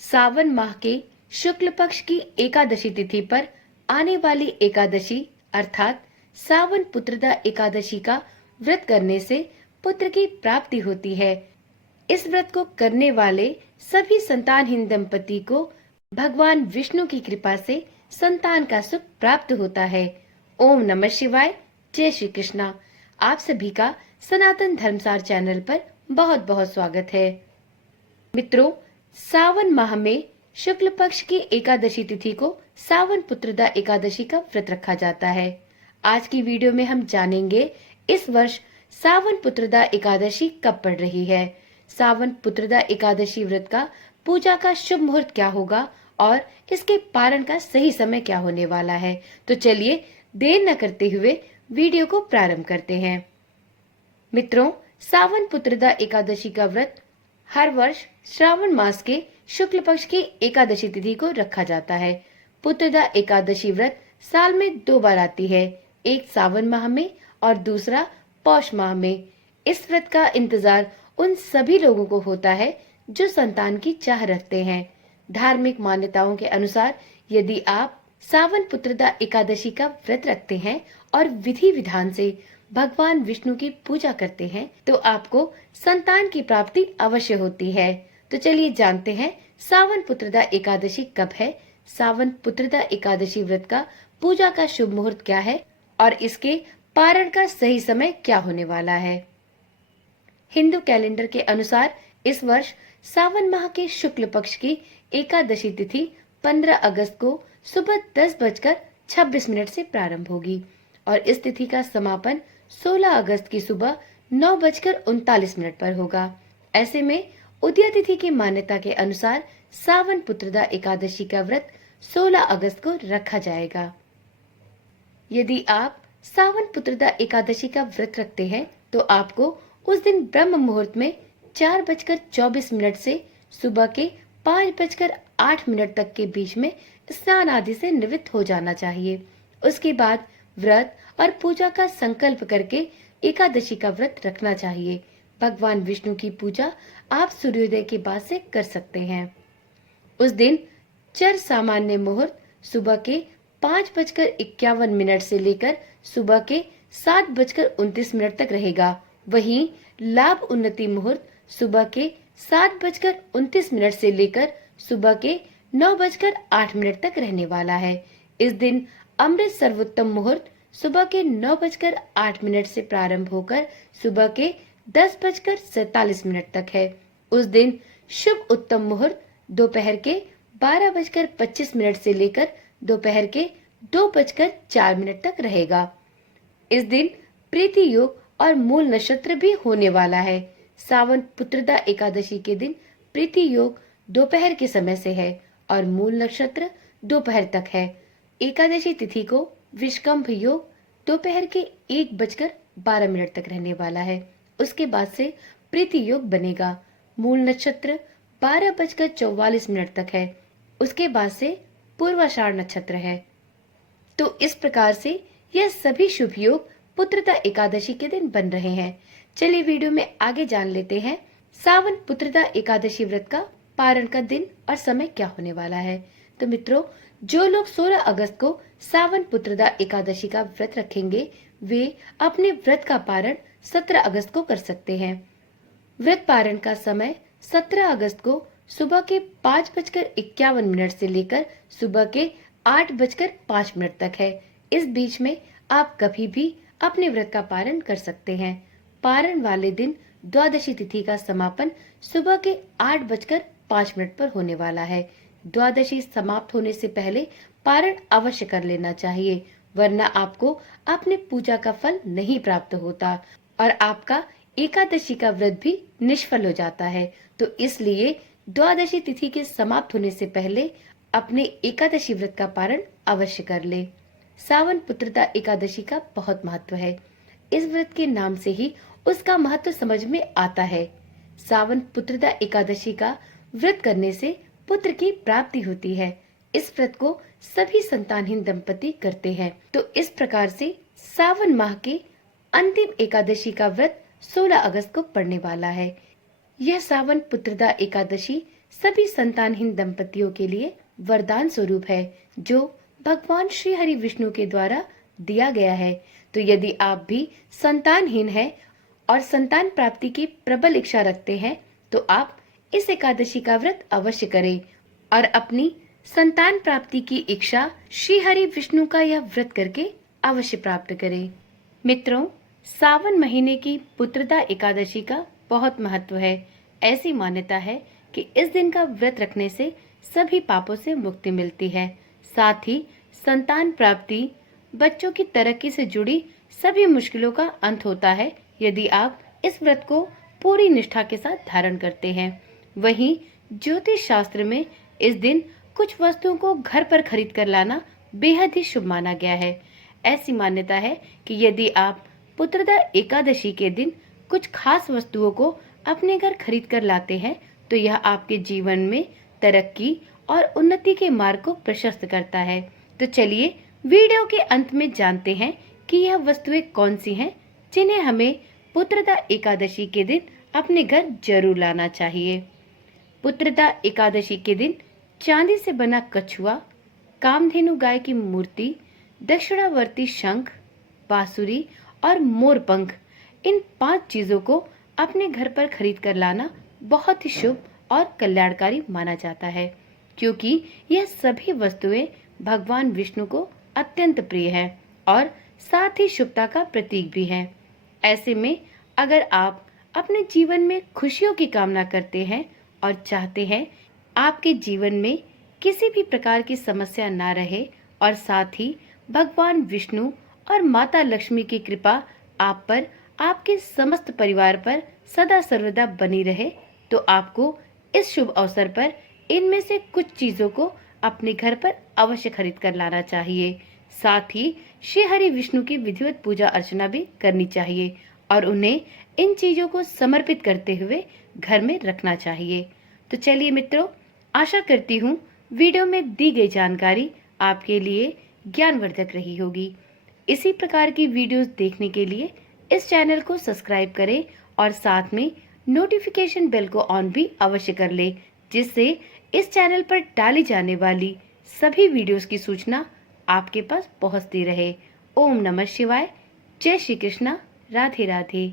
सावन माह के शुक्ल पक्ष की एकादशी तिथि पर आने वाली एकादशी अर्थात सावन पुत्रदा एकादशी का व्रत करने से पुत्र की प्राप्ति होती है। इस व्रत को करने वाले सभी संतानहीन दंपति को भगवान विष्णु की कृपा से संतान का सुख प्राप्त होता है। ओम नमः शिवाय। जय श्री कृष्णा। आप सभी का सनातन धर्मसार चैनल पर बहुत बहुत स्वागत है। मित्रों, सावन माह में शुक्ल पक्ष की एकादशी तिथि को सावन पुत्रदा एकादशी का व्रत रखा जाता है। आज की वीडियो में हम जानेंगे इस वर्ष सावन पुत्रदा एकादशी कब पड़ रही है, सावन पुत्रदा एकादशी व्रत का पूजा का शुभ मुहूर्त क्या होगा और इसके पारण का सही समय क्या होने वाला है। तो चलिए देर न करते हुए वीडियो को प्रारंभ करते हैं। मित्रों, सावन पुत्रदा एकादशी का व्रत हर वर्ष श्रावण मास के शुक्ल पक्ष की एकादशी तिथि को रखा जाता है। पुत्रदा एकादशी व्रत साल में 2 बार आती है, एक सावन माह में और दूसरा पौष माह में। इस व्रत का इंतजार उन सभी लोगों को होता है जो संतान की चाह रखते हैं। धार्मिक मान्यताओं के अनुसार यदि आप सावन पुत्रदा एकादशी का व्रत रखते हैं और विधि विधान से भगवान विष्णु की पूजा करते हैं तो आपको संतान की प्राप्ति अवश्य होती है। तो चलिए जानते हैं सावन पुत्रदा एकादशी कब है, सावन पुत्रदा एकादशी व्रत का पूजा का शुभ मुहूर्त क्या है और इसके पारण का सही समय क्या होने वाला है। हिंदू कैलेंडर के अनुसार इस वर्ष सावन माह के शुक्ल पक्ष की एकादशी तिथि 15 अगस्त को सुबह 10:26 से प्रारंभ होगी और इस तिथि का समापन 16 अगस्त की सुबह 9:39 पर होगा। ऐसे में उदया तिथि की मान्यता के अनुसार सावन पुत्रदा एकादशी का व्रत 16 अगस्त को रखा जाएगा। यदि आप सावन पुत्रदा एकादशी का व्रत रखते हैं तो आपको उस दिन ब्रह्म मुहूर्त में 4:24 से सुबह के 5:08 तक के बीच में स्नान आदि से निवृत्त हो जाना चाहिए। उसके बाद व्रत और पूजा का संकल्प करके एकादशी का व्रत रखना चाहिए। भगवान विष्णु की पूजा आप सूर्योदय के बाद से कर सकते हैं। उस दिन चर सामान्य मुहूर्त सुबह के 5:51 से लेकर सुबह के 7:29 तक रहेगा। वहीं लाभ उन्नति मुहूर्त सुबह के 7:29 से लेकर सुबह के 9:08 तक रहने वाला है। इस दिन अमृत सर्वोत्तम मुहूर्त सुबह के 9:08 से प्रारंभ होकर सुबह के 10:47 तक है। उस दिन शुभ उत्तम मुहूर्त दोपहर के 12:25 से लेकर दोपहर के 2:04 तक रहेगा। इस दिन प्रीति योग और मूल नक्षत्र भी होने वाला है। सावन पुत्रदा एकादशी के दिन प्रीति योग दोपहर के समय से है और मूल नक्षत्र दोपहर तक है। एकादशी तिथि को विषकंभ योग दोपहर के 1:12 तक रहने वाला है। उसके बाद से प्रीति योग बनेगा। मूल नक्षत्र 12:44 तक है। उसके बाद से पूर्वाषाढ़ नक्षत्र है। तो इस प्रकार से यह सभी शुभ योग पुत्रदा एकादशी के दिन बन रहे हैं। चलिए वीडियो में आगे जान लेते हैं सावन पुत्रदा एकादशी व्रत का पारण का दिन और समय क्या होने वाला है। तो मित्रों, जो लोग 16 अगस्त को सावन पुत्रदा एकादशी का व्रत रखेंगे वे अपने व्रत का पारण 17 अगस्त को कर सकते हैं। व्रत पारण का समय 17 अगस्त को सुबह के 5:51 से लेकर सुबह के 8:05 तक है। इस बीच में आप कभी भी अपने व्रत का पारण कर सकते हैं। पारण वाले दिन द्वादशी तिथि का समापन सुबह के 8:05 पर होने वाला है। द्वादशी समाप्त होने से पहले पारण अवश्य कर लेना चाहिए, वरना आपको अपने पूजा का फल नहीं प्राप्त होता और आपका एकादशी का व्रत भी निष्फल हो जाता है। तो इसलिए द्वादशी तिथि के समाप्त होने से पहले अपने एकादशी व्रत का पारण अवश्य कर ले। सावन पुत्रदा एकादशी का बहुत महत्व है। इस व्रत के नाम से ही उसका महत्व समझ में आता है। सावन पुत्रदा एकादशी का व्रत करने से पुत्र की प्राप्ति होती है। इस व्रत को सभी संतानहीन दंपति करते हैं। तो इस प्रकार से सावन माह के अंतिम एकादशी का व्रत 16 अगस्त को पड़ने वाला है। यह सावन पुत्रदा एकादशी सभी संतानहीन दंपतियों के लिए वरदान स्वरूप है, जो भगवान श्री हरि विष्णु के द्वारा दिया गया है। तो यदि आप भी संतानहीन हैं और संतान प्राप्ति की प्रबल इच्छा रखते हैं, तो आप इस एकादशी का व्रत अवश्य करें और अपनी संतान प्राप्ति की इच्छा श्री हरि विष्णु का यह व्रत करके अवश्य प्राप्त करें। मित्रों, सावन महीने की पुत्रदा एकादशी का बहुत महत्व है। ऐसी मान्यता है कि इस दिन का व्रत रखने से सभी पापों से मुक्ति मिलती है। साथ ही संतान प्राप्ति, बच्चों की तरक्की से जुड़ी सभी मुश्किलों का अंत होता है यदि आप इस व्रत को पूरी निष्ठा के साथ धारण करते हैं। वहीं ज्योतिष शास्त्र में इस दिन कुछ वस्तुओं को घर पर खरीद कर लाना बेहद ही शुभ माना गया है। ऐसी मान्यता है कि यदि आप पुत्रदा एकादशी के दिन कुछ खास वस्तुओं को अपने घर खरीद कर लाते हैं, तो यह आपके जीवन में तरक्की और उन्नति के मार्ग को प्रशस्त करता है। तो चलिए वीडियो के अंत में जानते हैं कि यह वस्तुएं कौन सी हैं जिन्हें हमें पुत्रदा एकादशी के दिन अपने घर जरूर लाना चाहिए। पुत्रदा एकादशी के दिन चांदी से बना कछुआ, कामधेनु गाय की मूर्ति, दक्षिणावर्ती शंख, बांसुरी और मोर पंख, इन 5 चीजों को अपने घर पर खरीद कर लाना बहुत ही शुभ और कल्याणकारी माना जाता है, क्योंकि यह सभी वस्तुएं भगवान विष्णु को अत्यंत प्रिय है और साथ ही शुभता का प्रतीक भी है। ऐसे में अगर आप अपने जीवन में खुशियों की कामना करते हैं और चाहते हैं आपके जीवन में किसी भी प्रकार की समस्या ना रहे और साथ ही भगवान विष्णु और माता लक्ष्मी की कृपा आप पर, आपके समस्त परिवार पर सदा सर्वदा बनी रहे, तो आपको इस शुभ अवसर पर इनमें से कुछ चीजों को अपने घर पर अवश्य खरीद कर लाना चाहिए। साथ ही श्री हरि विष्णु की विधिवत पूजा अर्चना भी करनी चाहिए और उन्हें इन चीजों को समर्पित करते हुए घर में रखना चाहिए। तो चलिए मित्रों, आशा करती हूँ वीडियो में दी गई जानकारी आपके लिए ज्ञानवर्धक रही होगी। इसी प्रकार की वीडियोस देखने के लिए इस चैनल को सब्सक्राइब करें और साथ में नोटिफिकेशन बेल को ऑन भी अवश्य कर ले, जिससे इस चैनल पर डाली जाने वाली सभी वीडियोस की सूचना आपके पास पहुंचती रहे। ओम नमः शिवाय। जय श्री कृष्णा। राधे राधे।